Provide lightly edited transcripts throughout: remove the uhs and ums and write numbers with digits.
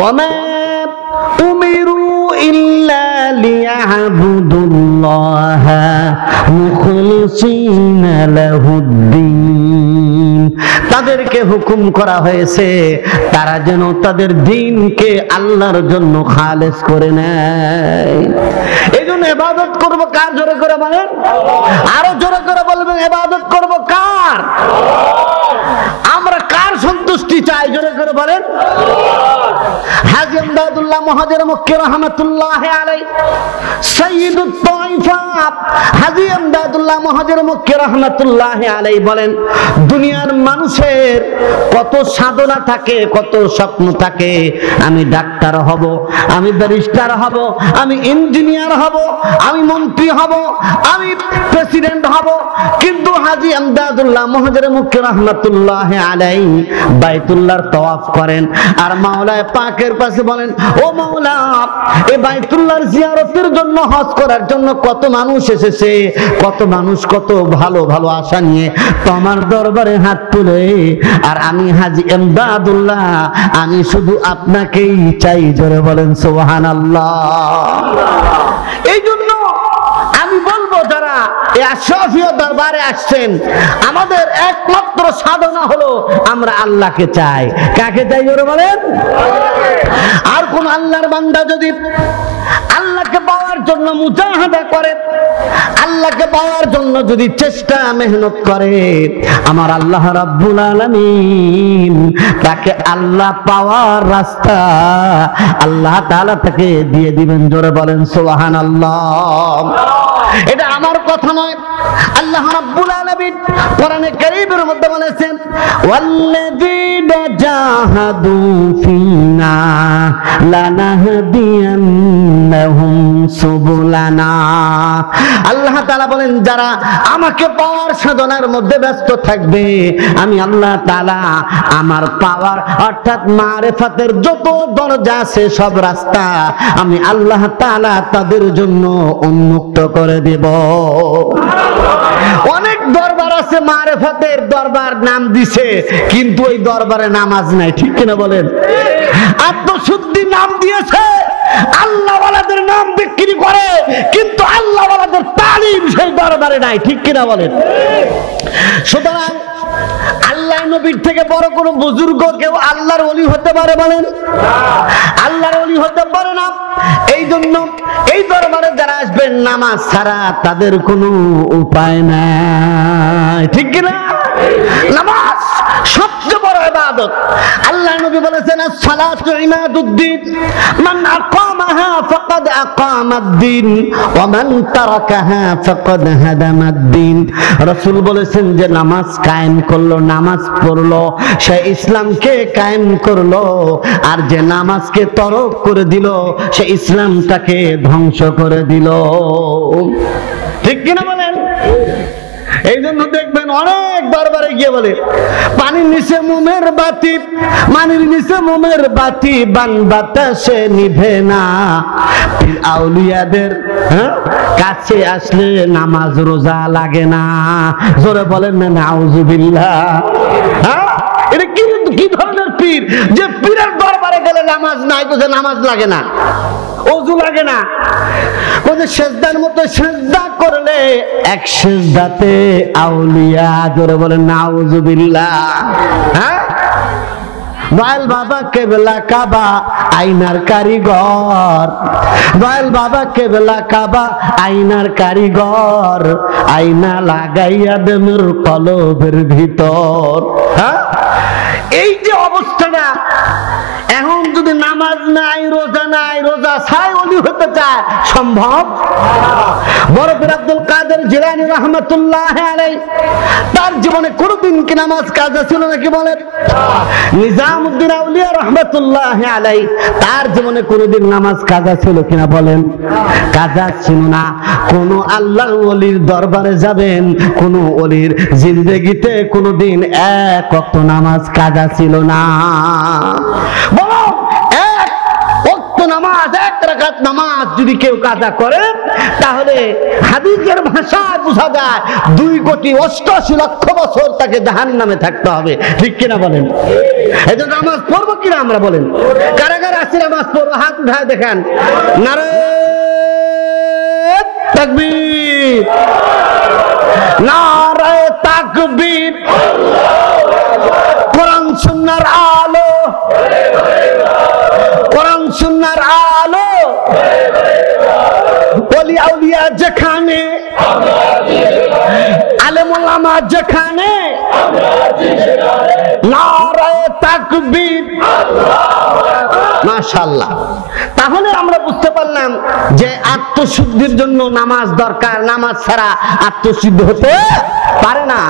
ওয়ামা উমিরু ইল্লা লিয়াবুদুল্লাহা মুখলিসিনা লাহুদ্দিন, তাদেরকে হুকুম করা হয়েছে তারা যেন তাদের দ্বীনকে আল্লাহর জন্য খালেস করে নেয়। এই জন্য ইবাদত করবো কার? জোরে করে বলেন, আরো জোরে করে বলবেন, ইবাদত করবো কার? আমরা কার সন্তুষ্টি চাই? জোরে করে বলেন। হাজী ইমদাদুল্লাহ মুহাজির মক্কি রাহমাতুল্লাহ আলাইহি, সাইয়্যিদুত তাইফা হাজী ইমদাদুল্লাহ মুহাজির মক্কি রাহমাতুল্লাহ আলাইহি বলেন, দুনিয়ার মানুষের কত সাধনা থাকে, কত স্বপ্ন থাকে, আমি ডাক্তার হব, আমি ব্যারিস্টার হব, আমি ইঞ্জিনিয়ার হব, আমি মন্ত্রী হব, আমি প্রেসিডেন্ট হব। কিন্তু হাজী ইমদাদুল্লাহ মুহাজির মক্কি রাহমাতুল্লাহ আলাইহি বাইতুল্লাহর তওয়াফ করেন আর মাওলায়ে পাকের কাছে বলেন, ও মাওলা, এই বাইতুল্লাহর জিয়ারতের জন্য, হজ করার জন্য কত মানুষ এসেছে, কত মানুষ কত ভালো ভালো আশা নিয়ে তোমার দরবারে হাত তুলে, আর আমি হাজী ইমদাদুল্লাহ আমি শুধু আপনাকেই চাই। জোরে বলেন সুবহানাল্লাহ। এই জন্য আমি বলবো, যারা এই আশরাফিয়া দরবারে আসছেন, আমাদের একমাত্র সাধনা হলো আমরা আল্লাহকে চাই। কাকে চাই? জোরে বলেন। আর কোন আল্লাহর বান্দা যদি আল্লাহকে পাওয়ার জন্য মুজাহাদা করে, আল্লাহকে পাওয়ার জন্য যদি চেষ্টা মেহনত করে, আমার আল্লাহ রাব্বুল আলামিন তাকে আল্লাহ পাওয়ার রাস্তা আল্লাহ তাআলা তাকে দিয়ে দিবেন। জোরে বলেন সুবহানাল্লাহ। এটা আমার কথা নয়, আল্লাহ রাব্বুল আলামিন কোরআনে কারীমের মধ্যে বলেছেন, ওয়াল্লাযীনা জাহাদু ফিনা লানাহদিয়ান্নাহুম সুবুলানা। আল্লাহ তাআলা বলেন, যারা আমাকে পাওয়ার সাধনার মধ্যে ব্যস্ত থাকবে, আমি আল্লাহ তাআলা আমার পাওয়ার অর্থাৎ মারিফাতের যত দরজা আছে, সব রাস্তা আমি আল্লাহ তাআলা তাদের জন্য উন্মুক্ত করে দেব। অনেক দরবার আছে, মারিফাতের দরবার নাম দিছে, কিন্তু ওই দরবারে নামাজ নাই। ঠিক কিনা বলেন? আত্মশুদ্ধি নাম দিয়েছে, আল্লাহ ওয়ালাদের নাম বিক্রি করে, কিন্তু আল্লাহ ওয়ালাদের তালিম সেই দরবারে নাই। ঠিক কিনা বলেন? সুতরাং আল্লাহ নবীর থেকে বড় কোন বুজুর্গ কেউ আল্লাহর ওলি হতে পারে? বলেন, আল্লাহর ওলি হতে পারে না। এই জন্য এই দরবারে যারা আসবেন, নামাজ ছাড়া তাদের কোনো উপায় নাই। ঠিক কিনা? নামাজ সবচেয়ে বড় ইবাদত। আল্লাহ নবী বলেছেন, আস-সালাতু ইমাদুদ্দিন, মান আকামাহা ফাকাদ আকামাদ-দ্বীন ওয়া মান তারাকাহা ফাকাদ হাদামাদ-দ্বীন। রাসূল বলেছেন যে নামাজ কায়েম করলো, নামাজ পড়লো, সে ইসলামকে কায়েম করলো, আর যে নামাজকে তরক করে দিল, সে ইসলামটাকে ধ্বংস করে দিল। ঠিক কিনা বলেন? এই জন্য দেখবেন অনেক দরবারে গিয়ে বলে, পানির নিচে মোমের বাতি, পানির নিচে মোমের বাতি, বান বাতাসে নিভে না। পীর আউলিয়াদের কাছে আসলে নামাজ রোজা লাগে না। জোরে বলেন না নাউজুবিল্লাহ। এটা কি ধরনের পীর যে পীরের দরবারে গেলে নামাজ নাই, বুঝে নামাজ লাগে না, ওযু লাগে না, বুঝে সেজদার মতো সেজদা করলে এক সেজদাতে আউলিয়া। জোরে বলেন নাউজুবিল্লাহ। হ্যাঁ, দয়াল বাবা কেবলা কাবা আইনার কারিগর, দয়াল বাবা কেবলা কাবা আইনার কারিগর, আয়না লাগাইয়া দেমের কলবের ভিতর। হ্যাঁ, এই যে অবস্থাটা, এখন যদি নামাজ নাই, রোজা নাই, রোজা ছাড়াই ওলি হতে চায়, সম্ভব? বড় পীর আব্দুল কাদের জিলানী রাহমাতুল্লাহ আলাইহি, তার জীবনে কোনদিন কি নামাজ কাজা ছিল নাকি বলেন? নিজামউদ্দিন আউলিয়া রাহমাতুল্লাহ আলাইহি, তার জীবনে কোনদিন নামাজ কাজা ছিল কিনা বলেন? কাজা ছিল না। কোন আল্লাহর ওলির দরবারে যাবেন, কোন ওলির জিন্দেগিতে কোনদিন এক ওয়াক্ত নামাজ কাজা ছিল না। বলো, এক ওয়াক্ত নামাজ, এক রাকাত নামাজ যদি কেউ কাজা করে তাহলে হাদিসের ভাষায় বোঝা যায় 2,88,00,000 বছর তাকে জাহান্নামে থাকতে হবে। ঠিক কিনা বলেন? এই জন্য নামাজ পড়বো কিনা আমরা বলেন? কারা কারা আছে নামাজ পড়বো? হাত উঠায় দেখান। নারে তাকবীর, নারে তাকবীর। কোরআন সুন্নাহর আলো, কোরআন সুন্নাহর আলো। ওলি আউলিয়া যেখানে, আলেম ওলামা যেখানে, নারে তাকবীর। মাশাআল্লাহ। তাহলে আমরা বুঝতে পারলাম যে আত্মশুদ্ধির জন্য নামাজ দরকার। নামাজ ছাড়া আত্মশুদ্ধি হতে পারে না।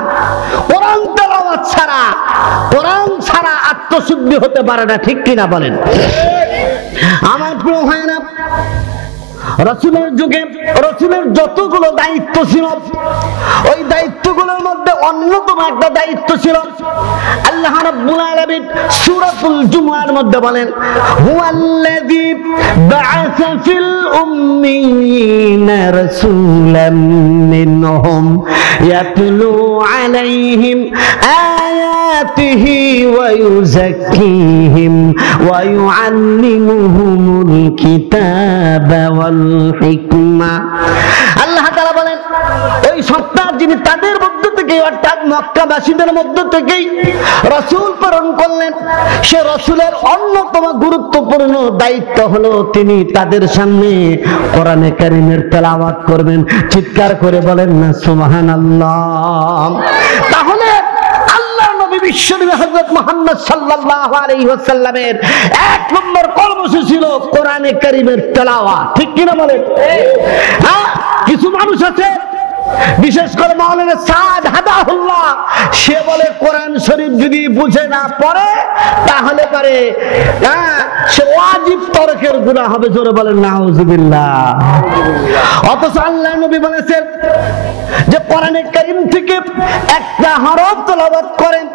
কোরআন তেলাওয়াত ছাড়া, কোরআন ছাড়া আত্মশুদ্ধি হতে পারে না। ঠিক কিনা বলেন? আমার প্রিয় ভাইরা, রাসূলের যুগে রাসূলের যতগুলো দায়িত্ব ছিল, ওই দায়িত্বগুলোর মধ্যে অন্যতম একটা দায়িত্ব ছিল আল্লাহ রাব্বুল আলামিন সূরাতুল জুমুআর মধ্যে বলেন, হুয়াল্লাযী বা'আসা ফিল উম্মিয়িনা রাসূলাম মিনহুম ইয়াতলু আলাইহিম আয়াতিহি ওয়া ইউযাক্কিহিম ওয়া ইউআল্লিমুহুমুল কিতাবা ওয়াল হিকমা। আল্লাহ তাআলা বলেন, ওই সত্তা যিনি তাদের মধ্য থেকে অর্থাৎ মক্কাবাসীদের মধ্য থেকেই রাসূল প্রেরণ করলেন, সে রাসূলের অন্যতম গুরুত্বপূর্ণ দায়িত্ব হলো তিনি তাদের সামনে কোরআনে কারীমের তেলাওয়াত করবেন। চিৎকার করে বলেন না সুবহানাল্লাহ। তাহলে বিশ্বনবী হযরত মুহাম্মদ সাল্লাল্লাহু আলাইহি ওয়াসাল্লামের 1 নম্বর কর্মসূচি ছিল কোরআনে কারীমের তেলাওয়াত। ঠিক কিনা বলেন? কিছু মানুষ আছে, বিশেষ করে মাওলানা সাদ হাদাহুল্লাহ, সে বলে কোরআন শরীফ যদি বুঝে না পড়ে তাহলে পারে সে ওয়াজিব তরকের গুনাহ হবে। জোরে বলেন নাউজুবিল্লাহ। অথচ আল্লাহ নবী বলেছেন যে কোরআনে কারীম থেকে একটা হরফ তেলাওয়াত করেন,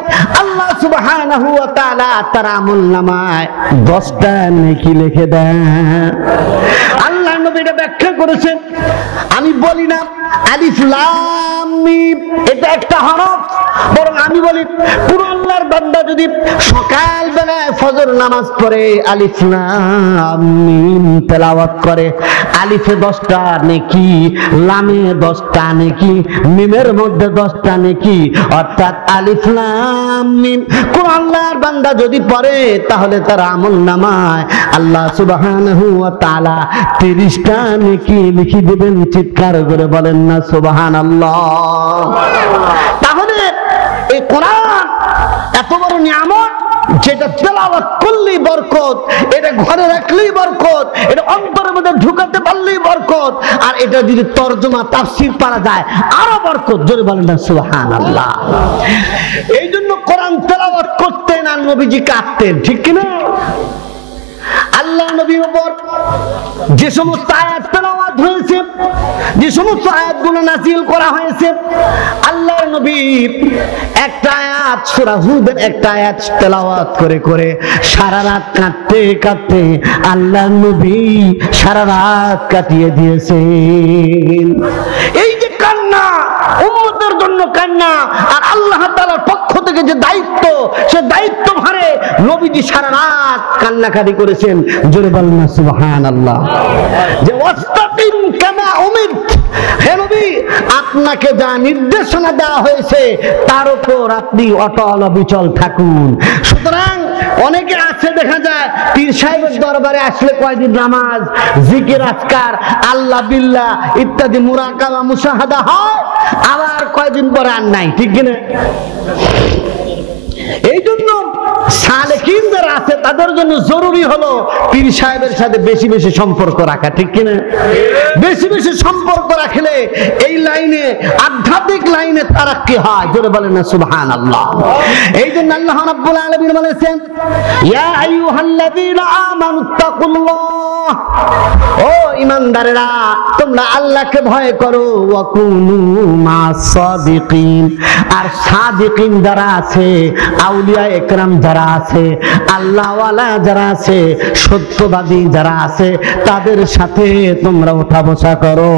আল্লাহ সুবহানাহু ওয়া তাআলা তার আমলনামায় 10টা নেকি লিখে দেন। আল্লাহ নবী এটা ব্যাখ্যা করেছেন। আমি বলি না আলিফ লাম মিম এটা একটা হরফ, বরং আমি বলি পুরো আল্লাহর বান্দা যদি সকাল বেলায় ফজর নামাজ পড়ে আলিফ লাম মিম তেলাওয়াত করে, আলিফে 10টা নেকি, লামে 10টা নেকি, মিমের মধ্যে 10টা নেকি, অর্থাৎ আলিফ লাম মিম কোন আল্লাহর বান্দা যদি পড়ে তাহলে তার আমলনামায় আল্লাহ সুবহানাহু ওয়া তাআলা 30টা নেকি লিখে দিবেন। চিৎকার করে বলেন না সুবহানাল্লাহ। তাহলে এই কোরআন এত বড় নিয়ামত, যেটা তেলাওয়াত করলেই বরকত, এটা ঘরে রাখলেই বরকত, এটা অন্তরের মধ্যে ঢুকাতে পারলেই বরকত, আর এটা যদি তরজমা তাফসীর করা যায় আরো বরকত। জোরে বলেন না সুবহানাল্লাহ। এই জন্য কোরআন তেলাওয়াত করতেন আর নবীজি কাঁদতেন। ঠিক কিনা? আল্লাহ নবীর উপর যে সমস্ত আয়াত তেলাওয়াত হয়েছে, যে সমস্ত আয়াতগুলো নাযিল করা হয়েছে, আল্লাহর নবী একটা আয়াত সূরা হুদের একটা আয়াত তেলাওয়াত করে করে সারা রাত কাঁদতে কাঁদতে আল্লাহর নবী সারা রাত কাটিয়ে দিয়েছেন। এই যে কান্না, উম্মতের জন্য কান্না, আর আল্লাহ তাআলার পক্ষ থেকে যে দায়িত্ব, সে দায়িত্ব ভারে নবীজি সারা রাত কান্নাকাটি করেছেন। জোরে বলেন না সুবহানাল্লাহ। যে ওয়াস্তাকিম কামা উমিরত, হে নবী আপনাকে যা নির্দেশনা দেওয়া হয়েছে তার উপর আপনি অটল অবিচল থাকুন। সুতরাং অনেকে আছে দেখা যায় পীর সাহেবের দরবারে আসলে কয়দিন নামাজ, জিকির, আজকার, আল্লাহ বিল্লাহ ইত্যাদি মুরাকাবা মুশাহাদা হয়, আবার কয়দিন পরে আর নাই। ঠিক কিনা? এই জন্য সালেকিন যারা আছে তাদের জন্য জরুরি হলো পীর সাহেবের সাথে বেশি বেশি সম্পর্ক রাখা। ঠিক কিনা? বেশি বেশি সম্পর্ক রাখলে এই লাইনে, আধ্যাত্মিক লাইনে তারাক্কি হয়। জোরে বলেন না সুবহানাল্লাহ। এই জন্য আল্লাহ রাব্বুল আলামিন বলেছেন, ইয়া আইয়ুহাল্লাযীনা আমানুত্তাকুল্লাহ, ও ঈমানদারেরা তোমরা আল্লাহকে ভয় করো ওয়াকুনু মাস সাদিকিন আর সাদিকিন যারা আছে আউলিয়া একরাম যারা আছে আল্লাহওয়ালা যারা আছে সত্যবাদী যারা আছে তাদের সাথে তোমরা ওঠা বসা করো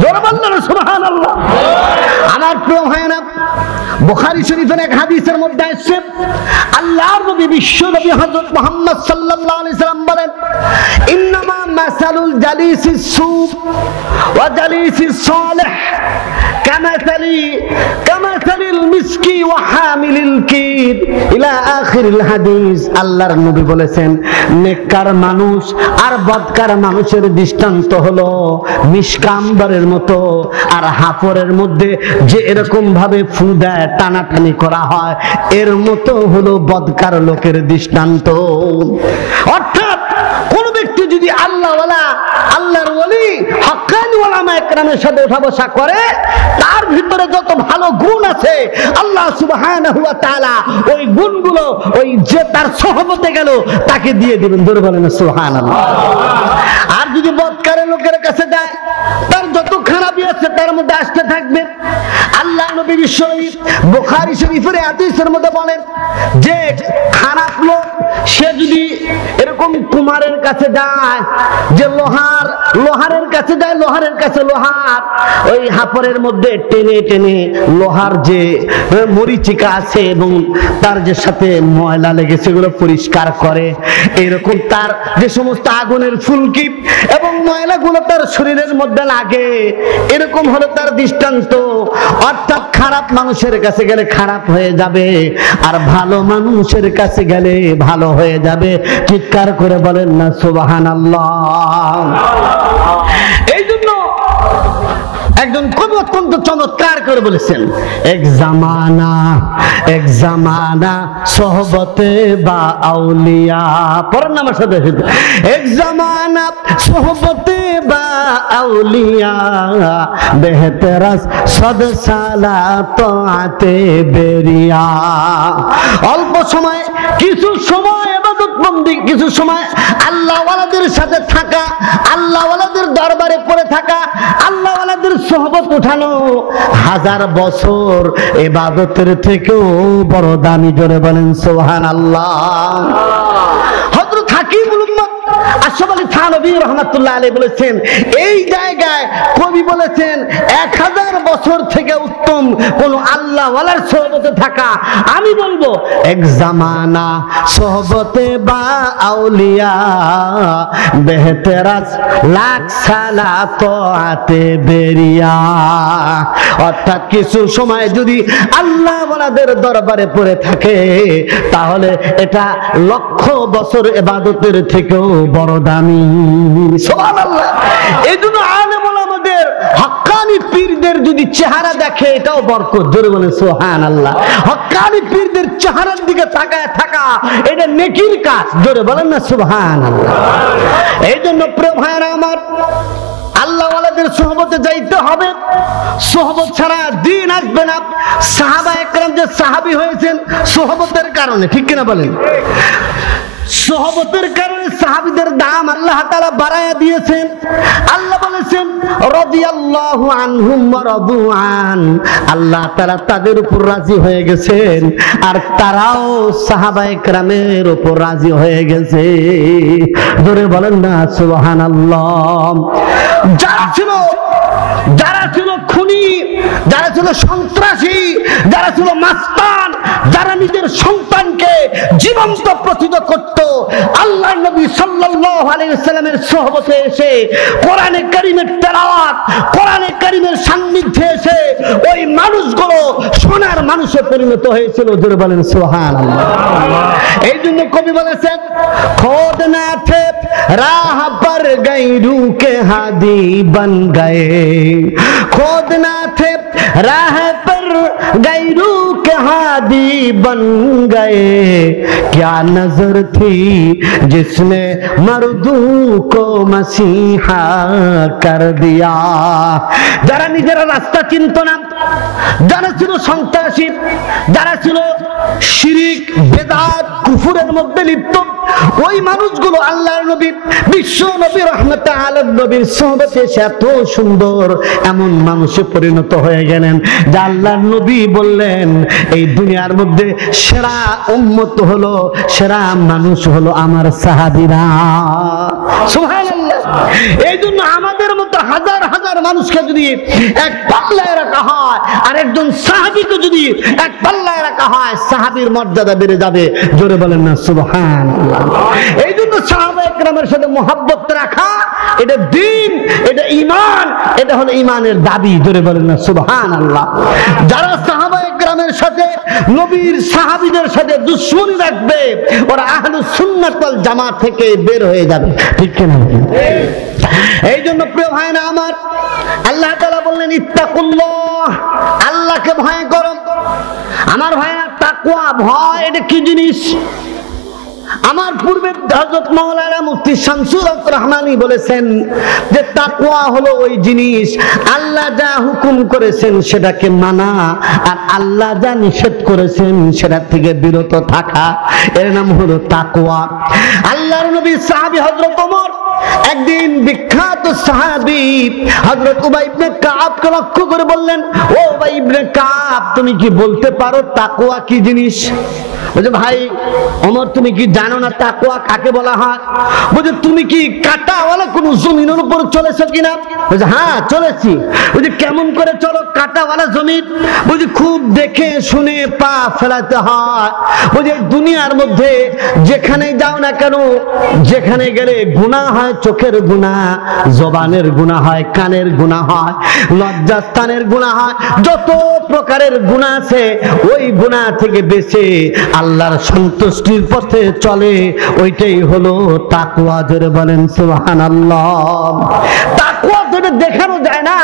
জোরে বলুন সুবহানাল্লাহ আমার প্রিয় ভাইরা বুখারী শরীফের এক হাদিসের মধ্যে আছে আল্লাহর নবী বিশ্ব নবী হযরত মুহাম্মদ সাল্লাল্লাহু আলাইহি সাল্লাম বলেন ইন্নামা মাসালুল জালিসিস সুব ওয়া জালিসিস সালিহ কামাসালিল মিসকি ওয়া হামিলিল কির ইলা আখিরিল হাদিস আল্লাহর নবী বলেছেন নেককার মানুষ আর বদকার মানুষের দৃষ্টান্ত হলো মিশকাম্বরের মতো আর হাফরের মধ্যে যে এরকম ভাবে ফু দেয় টানাটানি করা হয় এর মতো হলো বদকার লোকের দৃষ্টান্ত অর্থাৎ কোন ব্যক্তি যদি আল্লাহওয়ালা আল্লাহর ওলি হক্কানি উলামা একরামের সাথে ওঠা বসা করে তার ভিতরে যত ভালো গুণ আছে আল্লাহ সুবহানাহু ওয়া তাআলা ওই গুণগুলো ওই যে তার সোহবতে গেল তাকে দিয়ে দিবেন জোরে বলেন সুবহানাল্লাহ আর যদি বদকার লোকের কাছে যায় তার যত খারাপই আছে তার মধ্যে আসতে থাকবে আল্লাহ নবী বিশ্ব বুখারী শরীফের হাদিসের মধ্যে বলেন যে খারাপ লোক সে যদি এরকম কুমারের কাছে যায় যে লোহারের কাছে যায় লোহারের কাছে লোহার ওই হাফরের মধ্যে টেনে টেনে লোহার যে মরিচিকা আছে এবং তার যে সাথে ময়লা লেগেছে সেগুলো পরিষ্কার করে এরকম তার যে সমস্ত আগুনের ফুলকি এবং ময়লাগুলো তার শরীরের মধ্যে লাগে এরকম হলো তার দৃষ্টান্ত অর্থাৎ খারাপ মানুষের কাছে গেলে খারাপ হয়ে যাবে আর ভালো মানুষের কাছে গেলে ভালো হয়ে যাবে চিৎকার করে বলেন না সুবহানাল্লাহ এই জন্য একজন কবি অত্যন্ত চমৎকার করে বলেছেন এক জামানা সোহবতে বা আউলিয়া পড়েন না আমার সাথে এক জামানা সোহবতে বা আউলিয়া বেহতরাস সদ সালা তোআতে বেরিয়া অল্প সময় কিছু সময় ইবাদতবন্দি কিছু সময় আল্লাহওয়ালাদের সাথে থাকা আল্লাহওয়ালাদের দরবারে পড়ে থাকা আল্লাহওয়ালাদের সোহবত উঠানো 1000 বছর ইবাদতের থেকেও বড় দামি জোরে বলেন সুবহানাল্লাহ হযরত হাকিমুল উম্মাহ আশরাফ আলী থানভী রাহমাতুল্লাহ আলাইহি বলেছেন এই জায়গায় কবি বলেছেন 1000 বছর থেকে উত্তম কোন আল্লাহওয়ালার সোহবতে থাকা আমি বলবো এক জামানা সোহবতে বা আউলিয়া বেহতরাস লাখ সালা তোআতে বেরিয়া অর্থাৎ কিছু সময় যদি আল্লাহওয়ালাদের দরবারে পড়ে থাকে তাহলে এটা লক্ষ বছর ইবাদতের থেকেও বড় দামি সুবহানাল্লাহ এইজন্য আলেম ওলামাদের হক্কানি পীরদের যদি চেহারা দেখে এটাও বরকত জোরে বলেন সুবহানাল্লাহ হক্কানি পীরদের চেহারার দিকে তাকায় থাকা এটা নেকির কাজ জোরে বলেন না সুবহানাল্লাহ এইজন্য প্রিয় ভাইরা আমার আল্লাহওয়ালাদের সোহবতে যাইতে হবে সোহবত ছাড়া দিন আসবে না সাহাবা একরাম যে সাহাবী হয়েছেন সোহবতের কারণে ঠিক কিনা বলেন সোহবতের কারণে সাহাবীদের দাম আল্লাহ তাআলা বাড়ায়া দিয়েছেন আল্লাহ বলেছেন রাদিয়াল্লাহু আনহুম ওয়া রাদু আন আল্লাহ তাআলা তাদের উপর রাজি হয়ে গেছেন আর তারাও সাহাবায়ে কেরামের উপর রাজি হয়ে গেছে জোরে বলেন না সুবহানাল্লাহ যারা ছিল খুনি যারা ছিল সন্ত্রাসী যারা ছিল মাস্তান যারা নিজের সন্তানকে জীবন্ত প্রতিহত করত আল্লাহর নবী সাল্লাল্লাহু আলাইহি ওয়াসাল্লামের সোহবতে এসে কোরআনে কারীমের তেলাওয়াত কোরআনে কারীমের সান্নিধ্যে এসে ওই মানুষগুলো সোনার মানুষে পরিণত হয়েছিল জোরে বলেন সুবহানাল্লাহ এইজন্য কবি বলেছেন খোদ না थे राह पर गैरू के हादी बन गए खोद ना थे राह पर गैरू के हादी बन गए, क्या नजर थी जिसने मर्दू को मसीहा कर दिया। যারা নিজেরা রাস্তা চিনত না, যারা ছিল সন্ত্রাসী, যারা ছিল শিরিক বেদাত কুফরের মধ্যে লিপ্ত, ওই মানুষগুলো আল্লাহর নবী বিশ্ব নবী রহমতে আলম নবীর সোহবতে এত সুন্দর এমন মানুষে পরিণত হয়ে গেলেন যে আল্লাহর নবী বললেন এই দুনিয়ার মধ্যে সেরা উম্মত হলো, সেরা মানুষ হলো আমার সাহাবীরা। সুবহানাল্লাহ। এই জন্য আমাদের মতো হাজার হাজার মানুষকে যদি এক পাল্লায় রাখা হয় আর একজন সাহাবীকে যদি এক পাল্লায় রাখা হয়, সাহাবীর মর্যাদা বেড়ে যাবে। জোরে বলেন না সুবহানাল্লাহ। এই জন্য সাহাবায়ে কেরামের সাথে মুহাব্বত রাখা এটা দ্বীন, এটা ঈমান, এটা হলো ঈমানের দাবি। জোরে বলেন না সুবহানাল্লাহ। যারা সাহাবায়ে কেরামের সাথে নবীর সাহাবীদের সাথে দুশমনি রাখবে ওরা আহলুস সুন্নাত ওয়াল জামাত থেকে বের হয়ে যাবে। ঠিক কি না? এই জন্য প্রিয় ভাইরা আমার, আল্লাহ তাআলা বললেন ইত্তাকুল্লাহ, আল্লাহকে ভয় করো। আমার ভাইরা তাকওয়া ভয় এটা কি জিনিস? আমার পূর্বে হযরত মাওলানা মুফতি শামসুর হক রহমানী বলেছেন যে তাকওয়া হলো ওই জিনিস আল্লাহ যা হুকুম করেছেন সেটাকে মানা, আর আল্লাহ যা নিষেধ করেছেন সেটা থেকে বিরত থাকা, এর নাম হলো তাকওয়া। আল্লাহর নবী সাহাবী হযরত ওমর একদিন বিখ্যাত সাহাবী হযরত উবাই ইবনে কাবকে লক্ষ্য করে বললেন, ও উবাই ইবনে কাব, তুমি কি বলতে পারো তাকওয়া কি জিনিস? বলছে, ভাই ওমর তুমি কি জানো না তাকওয়া কাকে বলা হয়? বলছে, তুমি কি কাঁটাওয়ালা কোন জমিনের উপর চলেছো কিনা? বলছে, হ্যাঁ চলেছি। বলছে, কেমন করে চলো কাঁটাওয়ালা জমিন? বলছে, খুব দেখে শুনে পা ফেলাতে হয়। বলছে, দুনিয়ার মধ্যে যেখানে যাও না কেন, যেখানে গেলে গুনাহ হয়, চোখের গুনাহ, জবানের গুনাহ হয়, কানের গুনাহ হয়, লজ্জাস্থানের গুনাহ হয়, যত প্রকারের গুনাহ আছে ওই গুনাহ থেকে বেঁচে আল্লাহর সন্তুষ্টির পথে চলে, ওইটাই হলো তাকওয়া। জোরে বলেন সুবহানাল্লাহ। তাকওয়া যেটা দেখানো যায় না,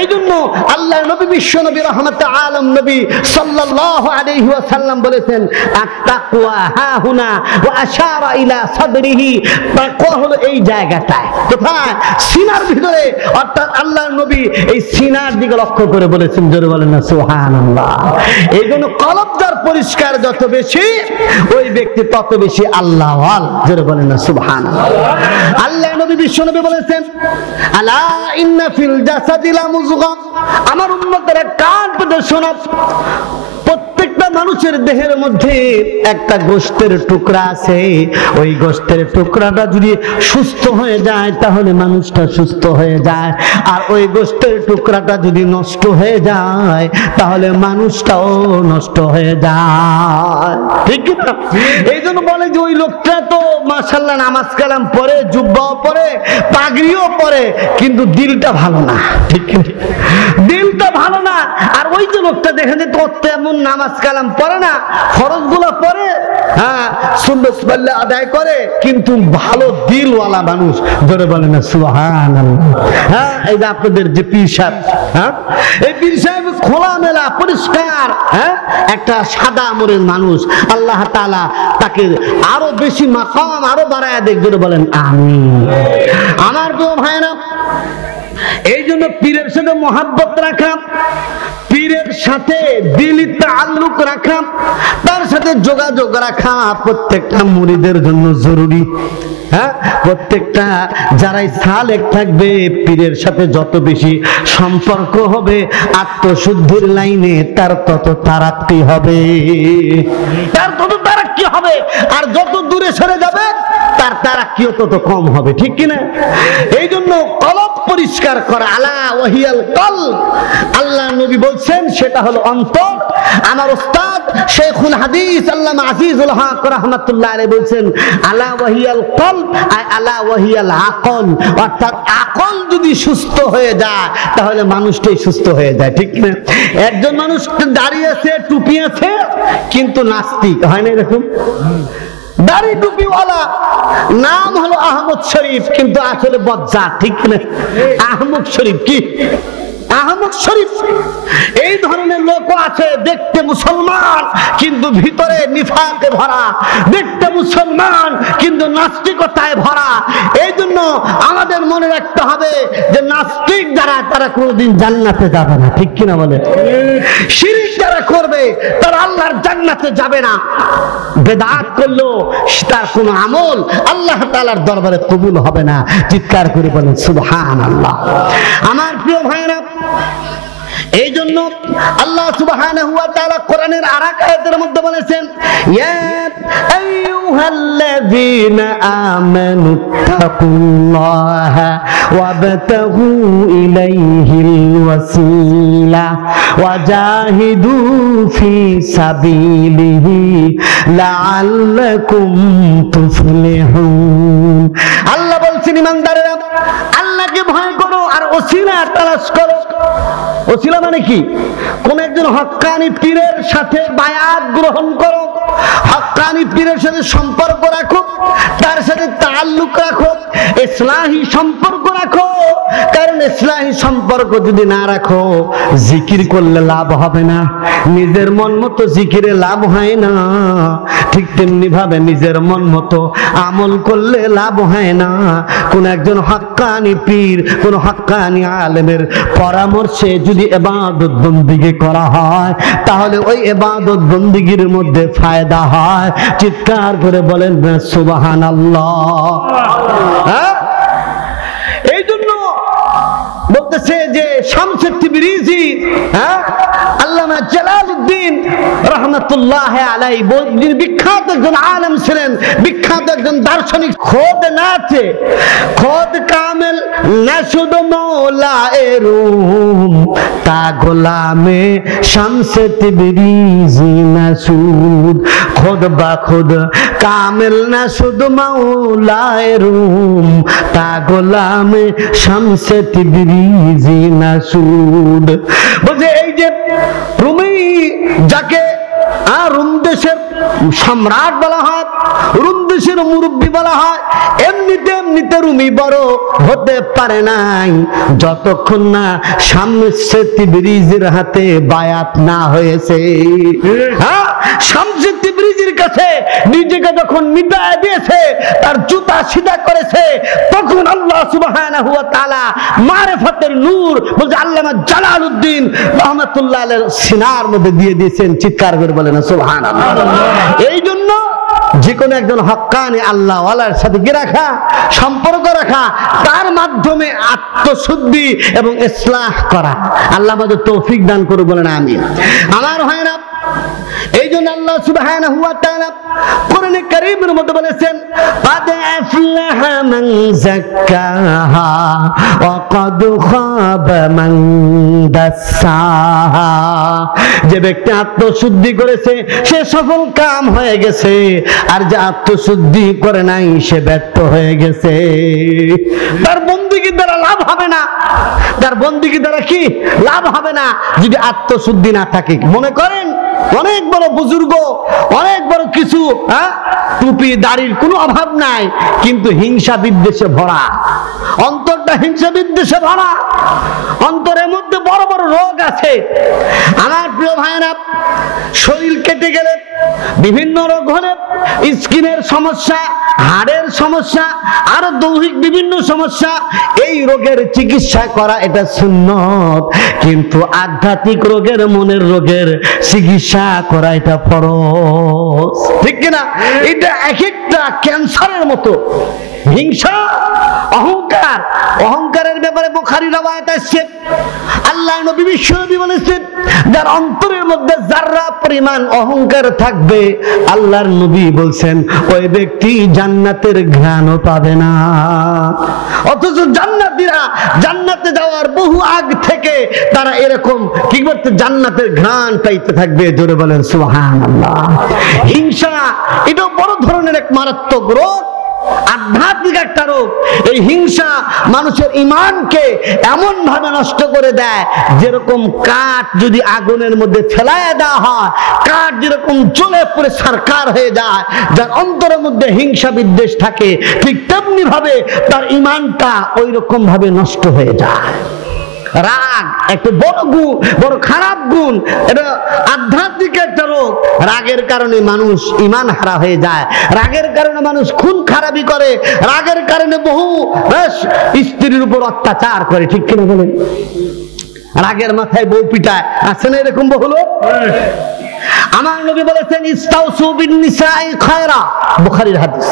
এই জন্য আল্লাহর নবী বিশ্ব নবী রহমতে আলম নবী সাল্লাল্লাহু আলাইহি ওয়াসাল্লাম বলেছেন আত-তাকওয়া হাহুনা ওয়া আশারা ইলা সাদরিহি। তাকওয়া হলো এই জায়গাটায়, কোথায়? সিনার ভিতরে। অর্থাৎ আল্লাহর নবী এই সিনার দিকে লক্ষ্য করে বলেছেন। জোরে বলেন না সুবহানাল্লাহ। এই জন্য কলব যার পরিষ্কার যত বেশি, ওই ব্যক্তি তত বেশি আল্লাহওয়াল। জোরে বলেন না সুবহানাল্লাহ। আল্লাহ নবী বিশ্ব নবী বলেছেন আলা ইন্না ফিল জাসাদি লা মুযগা, আমার উম্মতেরা কান পেতে শোনো, প্রত্যেকটা মানুষের দেহের মধ্যে একটা গোশতের টুকরা আছে। ওই গোশতের টুকরাটা যদি সুস্থ হয়ে যায় তাহলে মানুষটা সুস্থ হয়ে যায়, আর ওই গোশতের টুকরাটা যদি নষ্ট হয়ে যায় তাহলে মানুষটাও নষ্ট হয়ে যায়। ঠিক না? এই জন্য বলে যে ওই লোকটা তো মাশাআল্লাহ নামাজ কালাম পড়ে, জুব্বাও পরে, পাগড়িও পরে, কিন্তু দিলটা ভালো না। ঠিক না? দিলটা ভালো না। আর ওই যে লোকটা দেখে যে তো তেমন নামাজ কালাম পড়ে না, ফরজগুলো পড়ে, হ্যাঁ সুন্নাত পারলে আদায় করে, কিন্তু ভালো দিলওয়ালা মানুষ। ধরে বলে না সুবহানাল্লাহ। হ্যাঁ, এই যে আপনাদের যে পীর সাহেব, হ্যাঁ এই পীর সাহেব খোলামেলা পরিষ্কার, হ্যাঁ একটা সাদা আমরের মানুষ, আল্লাহ তাআলা তাকে আরো বেশি মাকাম আরো বাড়ায় দেখ। ধরে বলেন আমিন। আমার প্রিয় ভাইরা, এই জন্য পীরের সাথে মহাব্বত রাখা, পীরের সাথে দিলি তাআল্লুক রাখা, তার সাথে যোগাযোগ রাখা প্রত্যেকটা মুরিদের জন্য জরুরি। হ্যাঁ, প্রত্যেকটা যারাই সালেক থাকবে পীরের সাথে যত বেশি সম্পর্ক হবে আত্মশুদ্ধির লাইনে তার তত তারাক্কি হবে, তার তত তারাক্কি হবে। আর যত দূরে সরে যাবে তার তারাক্কিও তত কম হবে। ঠিক কিনা? এই জন্য কলব পরিষ্কার করা, আলা ওয়াহিয়াল কলব, আল্লাহ নবী বলছেন সেটা হলো অন্তর। আমার উস্তাদ শেখুল হাদিস আল্লামা আজিজুল হক রাহমাতুল্লাহ আলাইহি বলছেন আলা ওয়াহিয়াল কলব আলা ওয়াহিয়াল আকল। অর্থাৎ আকল যদি সুস্থ হয়ে যায় তাহলে মানুষটাই সুস্থ হয়ে যায়। ঠিক না? একজন মানুষ দাঁড়িয়ে আছে, টুপি আছে, কিন্তু নাস্তিক হয় না এরকম? দাড়ি টুপিওয়ালা, নাম হলো আহমদ শরীফ, কিন্তু আসলে বজ্জাত। ঠিক না? আহমদ শরীফ কি? আহমদ শরীফ এই ধরনের লোক আছে, দেখতে মুসলমান কিন্তু ভিতরে নিফাকে ভরা, দেখতে মুসলমান কিন্তু নাস্তিকতায় ভরা। এই জন্য আমাদের মনে রাখতে হবে যে নাস্তিক যারা তারা কোনোদিন জান্নাতে যাবে না, ঠিক কিনা বলে? শিরক যারা করবে তারা আল্লাহর জান্নাতে যাবে না। বেদাত করলো তার কোন আমল আল্লাহ তাআলার দরবারে কবুল হবে না। চিৎকার করে বলেন সুবহানাল্লাহ। আমার প্রিয় ভাইরা, এই জন্য আল্লাহ সুবহানাহু ওয়া তাআলা কোরআনের আরেক আয়াতের মধ্যে বলেছেন, ইয়া আইয়ুহাল্লাযীনা আমানু তাকুল্লাহা ওয়াবতাগু ইলাইহিল ওয়াসিলা ওয়াজাহিদু ফি সাবিলিহি লাআল্লাকুম তুফলিহুন। আল্লাহ বলছেন, ইমানদারেরা আল্লাহকে ভয় করো আর ওসিলা তালাশ করো। ওসিলা মানে কি? কোন একজন হক্কানি পীরের সাথে বায়াত গ্রহণ করো, হক্কানি পীরের সাথে সম্পর্ক রাখো, তার সাথে তাআল্লুক রাখো, ইসলাহি সম্পর্ক রাখো। কারণ ইসলাহি সম্পর্ক যদি না রাখো, জিকির করলে লাভ হবে না, নিজের মন মতো জিকিরে লাভ হয় না। ঠিক তেমনি ভাবে নিজের মন মতো আমল করলে লাভ হয় না। কোন একজন হক্কানি পীর, কোন হক্কানি আলেমের পরামর্শে যদি ইবাদত বন্দেগী করা হয়, তাহলে ওই ইবাদত বন্দেগীর মধ্যে ফায়দা হয়। চিৎকার করে বলেন সুবহানাল্লাহ। এই জন্য বলতেছে যে শামসুত তিবরিজি, আল্লামা জালালউদ্দিন রাহমাতুল্লাহ আলাইহি বিখ্যাত একজন আলেম ছিলেন, বিখ্যাত একজন দার্শনিক। খোদ নাচে খোদ কামেল নাশুদ মৌলা এ রুম তা গোলামে শামসে তিবরিজি নাশুদ। খোদ বা খুদ কামেল নাশুদ মৌলা এ রুম তা গোলামে শামসে তিবরিজি নাশুদ। বলছে এই যে রুমি, যাকে রুম দেশের সম্রাট বলা হয়, রুম দেশের মুরব্বী বলা হয়, এমনিতে এমনিতে রুমি বড় হতে পারে নাই যতক্ষণ না শামসে তিবরিজির হাতে বায়াত না হয়েছে। শামসে তিবরিজির কাছে নিজেকে যখন মিটায় দিয়েছে, তার জুতা সিধা করেছে, তখন আল্লাহ সুবহানাহু ওয়া তাআলা মারিফাতের নূর বলছে আল্লামা জালালউদ্দিন রাহমাতুল্লাহ আলাইহির সিনার মধ্যে দিয়ে দিয়েছেন। চিৎকার করে বলেন সুবহানাল্লাহ। এই জন্য যে কোনো একজন হক্কানি আল্লাহ ওয়ালার সাথে কি রাখা, সম্পর্ক রাখা, তার মাধ্যমে আত্মশুদ্ধি এবং ইসলাহ করা। আল্লাহ আমাদের তৌফিক দান করে বলেন আমিন। আমার হয় না, এই জন্য আল্লাহ সুবহানাহু ওয়া তাআলা কোরআনে কারীমের মধ্যে বলেছেন, قد أفلح من زكاها وقد خاب من دساها। যে ব্যক্তি আত্মশুদ্ধি করেছে সে সফল কাম হয়ে গেছে, আর যে আত্মশুদ্ধি করে নাই সে ব্যর্থ হয়ে গেছে। তার বন্দেগী দ্বারা লাভ হবে না, তার বন্দেগী দ্বারা কি লাভ হবে না যদি আত্মশুদ্ধি না থাকে। মনে করেন অনেক বড় বুজুর্গ, অনেক বড় কিছু, টুপি দাড়ির কোনো অভাব নাই, কিন্তু হিংসা বিদ্বেষে ভরা, অন্তরটা হিংসা বিদ্বেষে ভরা, অন্তরের মধ্যে বড় বড় রোগ আছে। আমার প্রিয় ভাইরা, শরীর কেটে গেলে বিভিন্ন রোগ হলে, স্কিনের সমস্যা, হাড়ের সমস্যা, আরো দৈহিক বিভিন্ন সমস্যা, এই রোগের চিকিৎসা করা এটা সুন্নত। কিন্তু আধ্যাত্মিক রোগের, মনের রোগের চিকিৎসা করা এটা ফরজ, ঠিক কিনা? এটা এক একটা ক্যান্সারের মতো। হিংসা, অহংকার, অহংকারের ব্যাপারে বুখারী রওয়ায়াত আছে, আল্লাহ নবী বিশ্বনবী বলেছেন, যার অন্তরের মধ্যে যাররা পরিমাণ অহংকার থাকবে, আল্লাহর নবী বলছেন ওই ব্যক্তি জান্নাতের ঘ্রাণও পাবে না। অথচ জান্নাতীরা জান্নাতে যাওয়ার বহু আগ থেকে তারা এরকম কি করতে, জান্নাতের ঘ্রাণ পাইতে থাকবে। জোরে বলেন সুবহানাল্লাহ। হিংসা এটা বড় ধরনের এক মারাত্মক রোগ, আধ্যাত্মিক একটা রোগ। এই হিংসা মানুষের ঈমানকে এমন ভাবে নষ্ট করে দেয়, যেরকম কাঠ যদি আগুনের মধ্যে ফেলায় দেওয়া হয়, কাঠ যেরকম জ্বলে পুড়ে ছারখার হয়ে যায়, যার অন্তরের মধ্যে হিংসা বিদ্বেষ থাকে, ঠিক তেমনি ভাবে তার ঈমানটা ওই রকম ভাবে নষ্ট হয়ে যায়। রাগ একটা বড় গুণ, বড় খারাপ গুণ, এটা আধ্যাত্মিক একটা রোগ। রাগের কারণে মানুষ ঈমান হারা হয়ে যায়, রাগের কারণে মানুষ খুন খারাপি করে, রাগের কারণে বহু স্ত্রীর উপর অত্যাচার করে, ঠিক কিনা বলেন? রাগের মাথায় বউ পিটায়, আছে না এরকম বহু লোক? আমার নবী বলেছেন ইস্তাউসু বিন নিসাই খায়রা, বুখারীর হাদিস।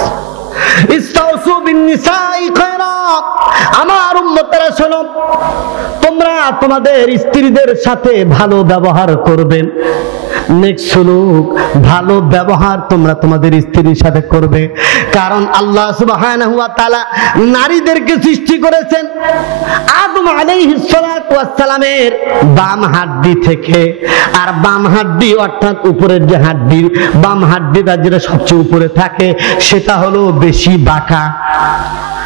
ইস্তাউসু বিন নিসাই খায়রা, আমার উম্মতেরা শোনো, তোমরা তোমাদের স্ত্রীদের সাথে ভালো ব্যবহার করবে। নেক্সট সুলুক, ভালো ব্যবহার তোমরা তোমাদের স্ত্রীর সাথে করবে। কারণ আল্লাহ সুবহানাহু ওয়া তাআলা নারীদেরকে সৃষ্টি করেছেন আদম আলাইহিস সালাতু ওয়াস সালামের বাম হাড্ডি থেকে। আর বাম হাড্ডি অর্থাৎ উপরের যে হাড্ডি, বাম হাড্ডিটা যেটা সবচেয়ে উপরে থাকে, সেটা হলো বেশি বাঁকা,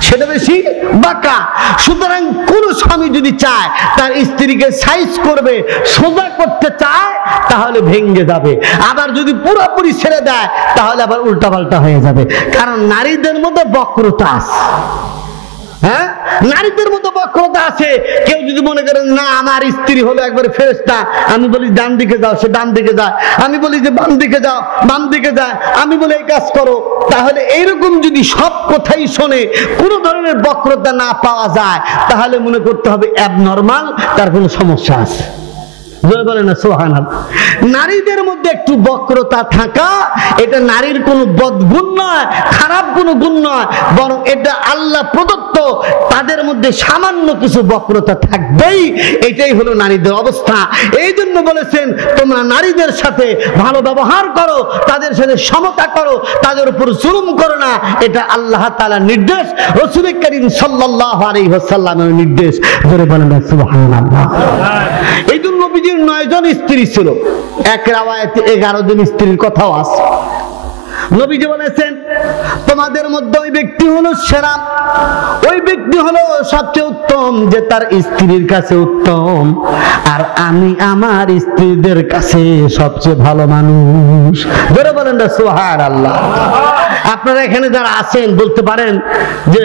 সেটা বেশি বাঁকা। সুতরাং কোন স্বামী যদি চায় তার স্ত্রীকে সাইজ করবে, সোজা করতে চায়, তাহলে ভেঙে যাবে। আবার যদি পুরোপুরি ছেড়ে দেয় তাহলে আবার উল্টাপাল্টা হয়ে যাবে। কারণ নারীদের মধ্যে বক্রতা আছে। হ্যাঁ, নারীদের মধ্যে বক্রতা আছে। কেউ যদি মনে করেন না আমার স্ত্রী হলো একবারে ফেরেশতা, আমি বলি ডান দিকে যাও, সে ডান দিকে যায়, আমি বলি যে বাম দিকে যাও, বাম দিকে যায়, আমি বলি এই কাজ করো, তাহলে এইরকম যদি সব কথাই শোনে, কোনো ধরনের বক্রতা না পাওয়া যায়, তাহলে মনে করতে হবে অ্যাবনর্মাল, তার কোনো সমস্যা আছে। বলে না সুবহানাল্লাহ। নারীদের মধ্যে একটু বক্রতা থাকা এটা নারীর কোনো বদগুণ নয়, খারাপ কোনো গুণ নয়, বরং এটা আল্লাহ প্রদত্ত। তাদের মধ্যে সামান্য কিছু বক্রতা থাকবেই, এটাই হলো নারীদের অবস্থা। এই জন্য বলেছেন তোমরা নারীদের সাথে ভালো ব্যবহার করো, তাদের সাথে সমতা করো, তাদের উপর জুলুম করো না। এটা আল্লাহ তাআলার নির্দেশ, রাসূল করিম সাল্লাল্লাহু আলাইহি ওয়াসাল্লামের নির্দেশ। ধরে বলেন না সুবহানাল্লাহ। এই জন্য নবীজির 9 জন স্ত্রী ছিল, এক রাওয়ায়াতে 11 জন স্ত্রীর কথাও আছে। নবীজি বলেছেন তোমাদের মধ্যে ওই ব্যক্তি হলো সেরা, ওই ব্যক্তি হলো সবচেয়ে উত্তম যে তার স্ত্রীর কাছে উত্তম, আর আমি আমার স্ত্রীদের কাছে সবচেয়ে ভালো মানুষ। ধরে বলেন না সুবহানাল্লাহ। আপনারা এখানে যারা আছেন বলতে পারেন যে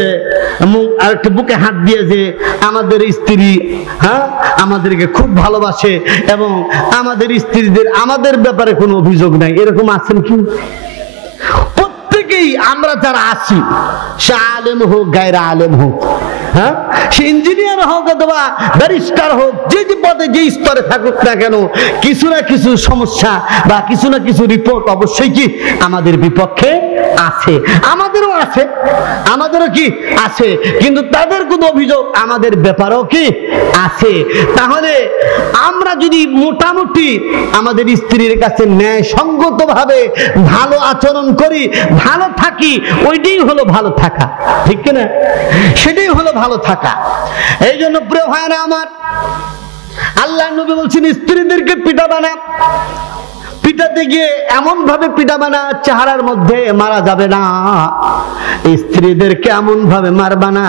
আরেকটা বুকে হাত দিয়ে যে আমাদের স্ত্রী আমাদেরকে খুব ভালোবাসে এবং আমাদের স্ত্রীদের আমাদের ব্যাপারে কোনো অভিযোগ নাই, এরকম আছেন কি? প্রত্যেকেই আমরা যারা আছি, সে আলেম হোক গায়রা আলেম হোক, সে ইঞ্জিনিয়ার হোক অথবা ব্যারিস্টার হোক, যে যে পদে যে স্তরে থাকুক না কেন, কিছু না কিছু সমস্যা বা কিছু না কিছু রিপোর্ট অবশ্যই কি আমাদের বিপক্ষে আছে, আমাদেরও আছে, আমাদেরও কি আছে, কিন্তু তাদের কোনো অভিযোগ আমাদের ব্যাপারেও কি আছে। তাহলে আমরা যদি মোটামুটি আমাদের স্ত্রীর কাছে ন্যায়সঙ্গত ভাবে ভালো আচরণ করি, ভালো থাকি, ওইটাই হলো ভালো থাকা, ঠিক কিনা? সেটাই হলো ভালো থাকা। এই জন্য প্রিয় ভাইরা আমার, আল্লাহ নবী বলছেন স্ত্রীদেরকে পিটাবা না। পিটাতে গিয়ে এমন ভাবে পিটাবা না চেহারার মধ্যে মারা যাবে না, স্ত্রীদেরকে এমন ভাবে মারবা না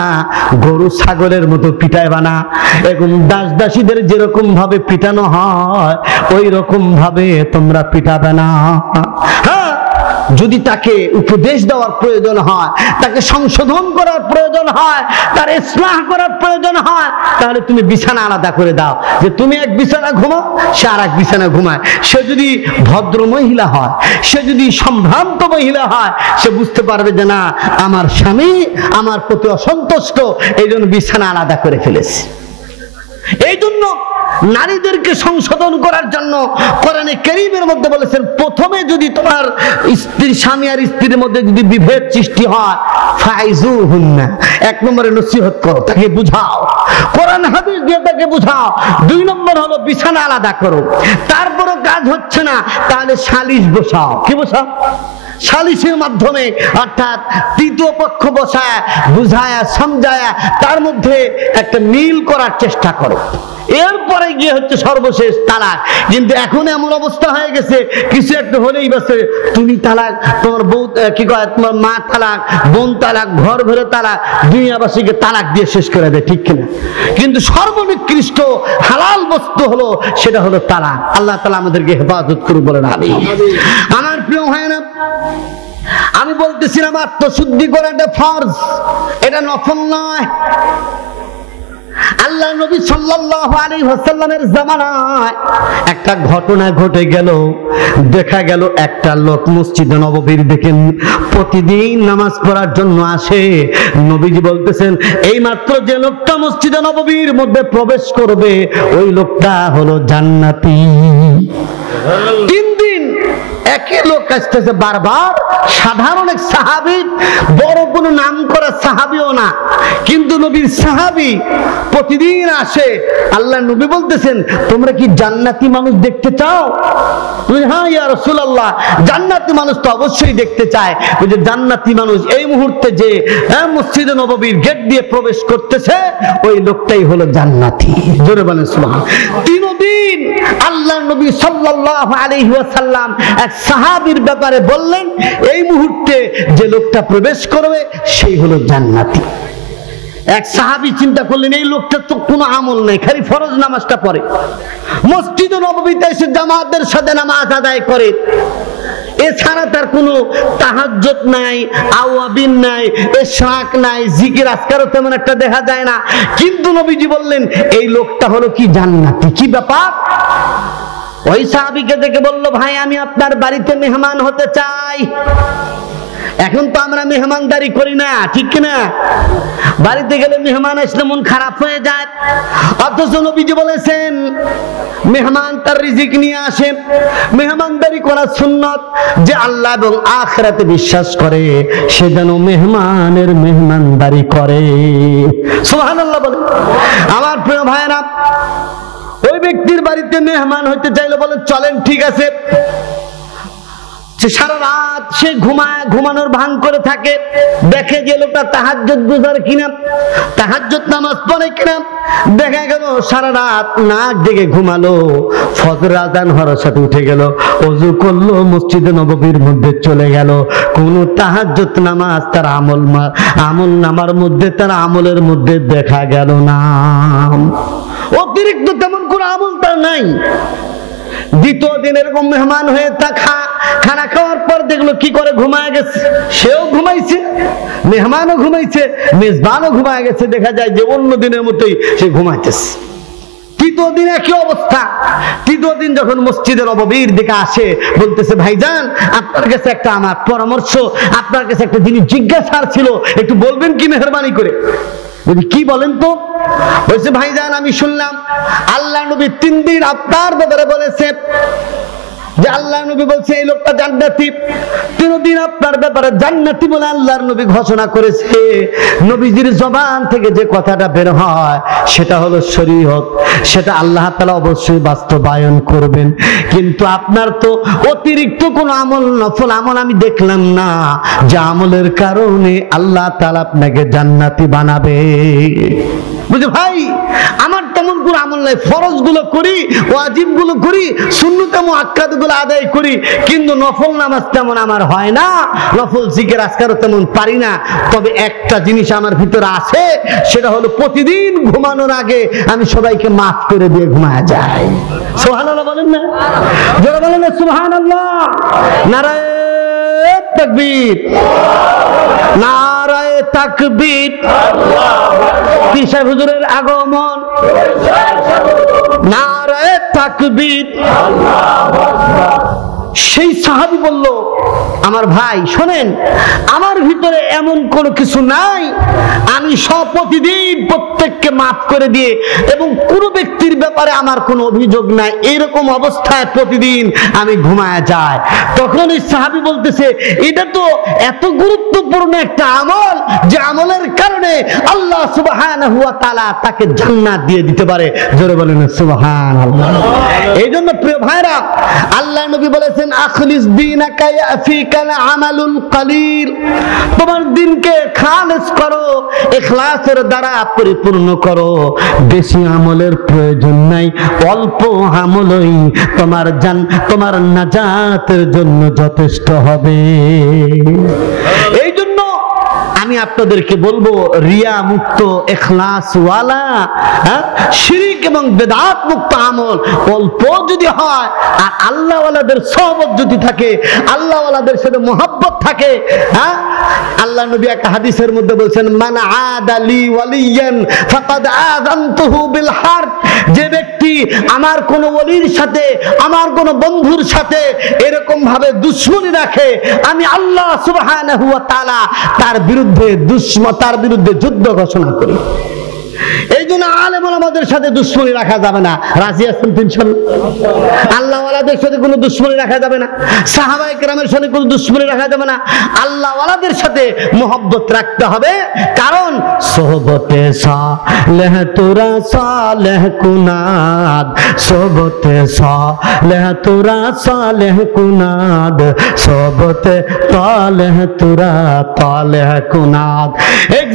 গরু ছাগলের মতো পিটাইবা না। এরকম দাস দাসীদের যেরকম ভাবে পিটানো হয় ওই রকম ভাবে তোমরা পিটাবে না। হ্যাঁ, যদি তাকে উপদেশ দেওয়ার প্রয়োজন হয়, তাকে সংশোধন করার প্রয়োজন হয়, তার ইসলাহ করার প্রয়োজন হয়, তাহলে তুমি বিছানা আলাদা করে দাও, যে তুমি এক বিছানা ঘুমাও, সে আর এক বিছানা ঘুমায়। সে যদি ভদ্র মহিলা হয়, সে যদি সম্ভ্রান্ত মহিলা হয়, সে বুঝতে পারবে যে না, আমার স্বামী আমার প্রতি অসন্তুষ্ট, এই জন্য বিছানা আলাদা করে ফেলেছে। এই জন্য নারীদেরকে সংশোধন করার জন্য কোরআনে কারীমের মধ্যে বলেছেন, প্রথমে যদি তোমার স্ত্রী, স্বামী আর স্ত্রীর মধ্যে যদি বিভেদ সৃষ্টি হয়, ফাইজুহুন্না, এক নম্বরে নসিহত করো, তাকে বুঝাও, কোরআন হাদিস দিয়ে তাকে বুঝাও। 2 নম্বর হলো বিছানা আলাদা করো। তারপরও কাজ হচ্ছে না, তাহলে সালিশ বসাও। কি বসাও? সালিশের মাধ্যমে, অর্থাৎ তৃতীয় পক্ষ বসায় বুঝায়া সমঝায়া তার মধ্যে একটা মিল করার চেষ্টা করো। এরপরে গিয়ে হচ্ছে সর্বশেষ তালাক। কিন্তু এখন এমন অবস্থা হয়ে গেছে, কিছু একটা হলেই বাসে তুমি তালাক, তোমার বউ কি কয়, তোমার মা তালাক, বোন তালাক, ঘর ভরে তালাক, দুনিয়াবাসীকে তালাক দিয়ে শেষ করে দেয়, ঠিক কিনা? কিন্তু সর্বনিকৃষ্ট হালাল বস্তু হলো, সেটা হলো তালাক। আল্লাহ তাআলা আমাদেরকে হেফাজত করুন, বলেন আমিন। আমার প্রিয় ভাইরা, আমি বলতেছিলাম আত্মশুদ্ধি করা একটা ফরজ, এটা নফল নয়। আল্লাহ নবী সাল্লাল্লাহু আলাইহি ওয়াসাল্লামের জামানায় একটা ঘটনা ঘটে গেল। দেখা গেল একটা লোক মসজিদে নববীর দিকে প্রতিদিন নামাজ পড়ার জন্য আসে। নবীজি বলতেছেন, এই মাত্র যে লোকটা মসজিদে নববীর মধ্যে প্রবেশ করবে ওই লোকটা হলো জান্নাতি। 3 দিন একই লোক আসতেছে বারবার। সাধারণ এক সাহাবী, বড় কোনো নাম করা সাহাবীও না, কিন্তু নবীর সাহাবী, প্রতিদিন আসে। আল্লাহ নবী বলতেছেন, তোমরা কি জান্নাতি মানুষ দেখতে চাও? হ্যাঁ ইয়া রাসূলুল্লাহ, জান্নাতি মানুষ তো অবশ্যই দেখতে চায়। ওই যে জান্নাতি মানুষ এই মুহূর্তে যে মসজিদে নববীর গেট দিয়ে প্রবেশ করতেছে ওই লোকটাই হলো জান্নাতি। জোরে বলেন সুবহানাল্লাহ। 3 দিন আল্লাহ নবী সাল্লাল্লাহু আলাইহি ওয়াসাল্লাম এক সাহাবীর ব্যাপারে বললেন, এই মুহূর্তে যে লোকটা প্রবেশ করবে সেই হলো জান্নাতি। এক সাহাবী চিন্তা করলেন, এই লোকটা তো কোনো আমল নেই, খালি ফরজ নামাজটা পড়ে, মসজিদে নববীতে এসে জামাতের সাথে নামাজ আদায় করে, এছাড়া তার কোনো তাহাজ্জুদ নাই, আওয়াবিন নাই, ইশরাক নাই, জিকির আজকারও তেমন একটা দেখা যায় না। কিন্তু নবীজি বললেন এই লোকটা হলো কি জান্নাতি। কি ব্যাপার? ওই সাহাবীকে দেখে বলল, ভাই আমি আপনার বাড়িতে মেহমান হতে চাই। এখন তো আমরা মেহমানদারি করি না, ঠিক কিনা? বাড়িতে গেলে মেহমান আসলে মন খারাপ হয়ে যায়। অথচ নবীজি বলেছেন মেহমান তার রিজিক নিয়ে আসে। মেহমানদারি করা সুন্নত। যে আল্লাহ এবং আখিরাতে বিশ্বাস করে সে যেন মেহমানের মেহমানদারি করে। সুবহানাল্লাহ বলে। আমার প্রিয় ভাইরা, ওই ব্যক্তির বাড়িতে মেহমান হইতে চাইলে বলে চলেন, ঠিক আছে। সারা রাত সে ঘুমানোর ভান করে থাকে, দেখে যে লোকটা তাহাজ্জুদ গুজার কিনা, তাহাজ্জুদ নামাজ পড়ে কিনা। দেখা গেল সারা রাত নাক ডেকে ঘুমালো, ফজর আযান হওয়ার সাথে উঠে গেল, ওযু করলো, মসজিদে নববীর মধ্যে চলে গেল। কোন তাহাজ্জুদ নামাজ তার আমল নামার মধ্যে, তার আমলের মধ্যে দেখা গেল না। অতিরিক্ত তেমন কোন আমল তার নাই। দ্বিতীয় দিন এরকম মেহমান হয়ে খানা খাওয়ার পর দেখলো কি করে ঘুমায় গেছে। সেও ঘুমাইছে, মেহমানও ঘুমাইছে, মেজবানও ঘুমায় গেছে। দেখা যায় যে অন্য দিনের মতোই সে ঘুমাইতেছে। তৃতীয় দিন একই অবস্থা। তৃতীয় দিন যখন মসজিদে নববীর দিকে আসে, বলতেছে ভাইজান আপনার কাছে একটা আমার পরামর্শ, আপনার কাছে একটা জিনিস জিজ্ঞাসা ছিল, একটু বলবেন কি মেহরবানি করে? বলি কি বলেন তো? বলছে ভাইজান আমি শুনলাম আল্লাহ নবী 3 দিন আপনার ব্যাপারে বলেছে যে আল্লাহ নবী বলছে এই লোকটা জান্নাতি। 3 দিন আপনার ব্যাপারে জান্নাতি বলে আল্লাহর নবী ঘোষণা করেছে। নবীজির জবান থেকে যে কথাটা বের হয় সেটা হলো শরীয়ত, সেটা আল্লাহ তাআলা অবশ্যই বাস্তবায়ন করবেন। কিন্তু আপনার তো অতিরিক্ত কোন আমল, নফল আমল আমি দেখলাম না যে আমলের কারণে আল্লাহ তাআলা আপনাকে জান্নাতি বানাবে। বুঝে ভাই, আমার তেমন কোন আমল নাই, ফরজ গুলো করি, ওয়াজিব গুলো করি, সুন্নত মুআক্কাদ গুলো আদায় করি, কিন্তু নফল নামাজ তেমন আমার হয় না, নফল জিকির আজকারও তেমন পারি না। তবে একটা জিনিস আমার ভিতরে আছে, সেটা হলো প্রতিদিন ঘুমানোর আগে আমি সবাইকে মাফ করে দিয়ে ঘুমায় যাই। সুবহানাল্লাহ বলেন না? যারা বলেন না সুবহানাল্লাহ, নারায়ে তাকবীর, নারায়ে তাকবীর। পীর সাহেব হুজুরের আগমন, নারায়ে তাকবীর। সেই সাহাবী বলল, আমার ভাই শোনেন, আমার ভিতরে এমন কোনো কিছু নাই, আমি প্রতিদিন প্রত্যেককে মাফ করে দিয়ে এবং কোনো ব্যক্তির ব্যাপারে আমার কোনো অভিযোগ নাই, এরকম অবস্থায় প্রতিদিন আমি ঘুমায় যাই। তখন এই সাহাবী বলতেছে এটা তো এত গুরুত্বপূর্ণ একটা আমল যে আমলের কারণে আল্লাহ সুবহানাহু ওয়া তাআলা তাকে জান্নাত দিয়ে দিতে পারে। জোরে বলেন সুবহানাল্লাহ। এই জন্য প্রিয় ভাইরা, আল্লাহ নবী বলেছেন আখলিস দীনাকা ইয়াফিকাল আমালুল কলিল, তোমার দিনকে খালেস করো, ইখলাসের দ্বারা পরিপূর্ণ করো। বেশি আমলের প্রয়োজন নাই, অল্প আমলই তোমার নাজাতের জন্য যথেষ্ট হবে। এই জন্য আমি আপনাদেরকে বলবো রিয়া মুক্ত, ইখলাস ওয়ালা, শিরক এবং বেদাত মুক্ত আমল অল্প যদি হয় আর আল্লাহ ওয়ালাদের সোহবত যদি থাকে, আল্লাহ ওয়ালাদের সাথে মোহাব্বত থাকে, আল্লাহ নবী একটা হাদিসের মধ্যে বলছেন মান আদালি ওয়ালিয়ান ফাকাদ আযানতুহু বিল হারব, যে ব্যক্তি আমার কোন ওলির সাথে, আমার কোন বন্ধুর সাথে এরকম ভাবে দুশমনি রাখে, আমি আল্লাহ সুবহানাহু ওয়া তাআলা তার বিরুদ্ধে যুদ্ধ ঘোষণা করি। এই জন্য আলেম ওলামাদের সাথে দুশমনি রাখা যাবে না। রাজি আছেন ইনশাআল্লাহ? আল্লাহ ওয়ালাদের সাথে কোনো দুশমনি রাখা যাবে না, সাহাবায়ে কেরামের সাথে কোনো দুশমনি রাখা যাবে না, আল্লাহ ওয়ালাদের সাথে মোহাব্বত রাখতে হবে। কারণ সোহবতে সালেহ তোরা সালেহ কুনাদ, সোহবতে সালেহ তোরা সালেহ কুনাদ, সোহবতে তালেহ তোরা তালেহ কুনাদ। এক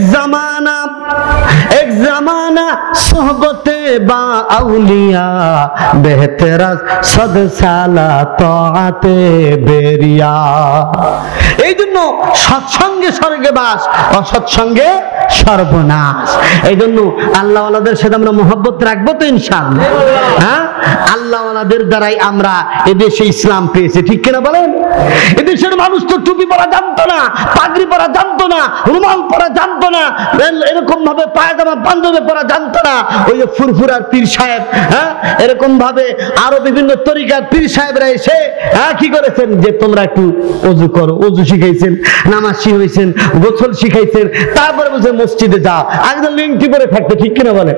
জামানা সোহবতে বা আউলিয়া, বেহতেরা সদ সালা তাআতে বেরিয়া। এই জন্য সৎসঙ্গে স্বর্গবাস, অসৎসঙ্গে সর্বনাশ। এই জন্য আল্লাহ ওয়ালাদের সাথে আমরা মোহাব্বত রাখবো তো ইনশাআল্লাহ। হ্যাঁ, আল্লাহ ওয়ালাদের দ্বারাই আমরা এদেশে ইসলাম পেয়েছি, ঠিক কিনা বলেন? এদেশের মানুষ তো টুপি পরা জানতো না, পাগড়ি পরা জানতো না, রুমাল পরা জানতো না, এরকম ভাবে পায়জামা পাঞ্জাবি পরা জানতো না। ওই যে ফুরফুরার পীর সাহেব, এরকম ভাবে আরো বিভিন্ন তরিকার পীর সাহেবরা এসে কি করেছেন যে তোমরা একটু ওযু করো, ওযু শিখাইছেন, নামাজ শিখাইছেন, গোসল শিখাইছেন, তারপরে বলছে মসজিদে যাও। আগে লিংটি পরে থাকতো, ঠিক কিনা বলে?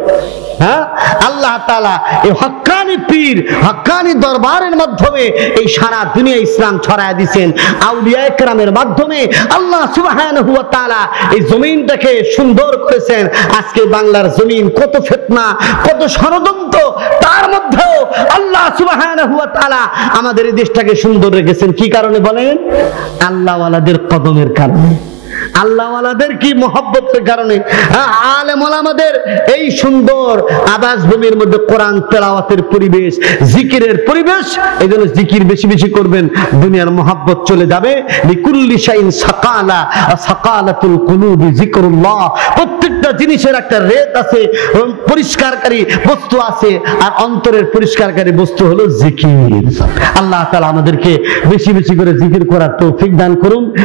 আল্লাহ তাআলা এই হক্কানি পীর, হক্কানি দরবারের মাধ্যমে এই সারা দুনিয়া ইসলাম ছড়ায় দিয়েছেন। আউলিয়া কেরামের মাধ্যমে আল্লাহ সুবহানাহু ওয়া তাআলা এই জমিনটাকে সুন্দর করেছেন। আজকে বাংলার জমিন কত ফিতনা, কত ষড়যন্ত্র, তার মধ্যেও আল্লাহ সুবহানাহু ওয়া তাআলা আমাদের এই দেশটাকে সুন্দর রেখেছেন। কি কারণে বলেন? আল্লাহ ওয়ালাদের কদমের কারণে, আল্লাহ ওয়ালাদের কি মহব্বতের কারণে। আলেম ওলামাদের এই সুন্দর আবাস ভূমির মধ্যে কোরআন তেলাওয়াতের পরিবেশ, জিকিরের পরিবেশ। এই জন্য জিকির বেশি বেশি করবেন, দুনিয়ার মহব্বত চলে যাবে। লিকুল্লি শাইইন সাকালা, সাকালাতুল কুলুবি যিকরুল্লাহ। প্রত্যেকটা জিনিসের একটা রেত আছে, পরিষ্কারকারী বস্তু আছে, আর অন্তরের পরিষ্কারকারী বস্তু হলো জিকির। আল্লাহ তাআলা আমাদেরকে বেশি বেশি করে জিকির করার তৌফিক দান করুন।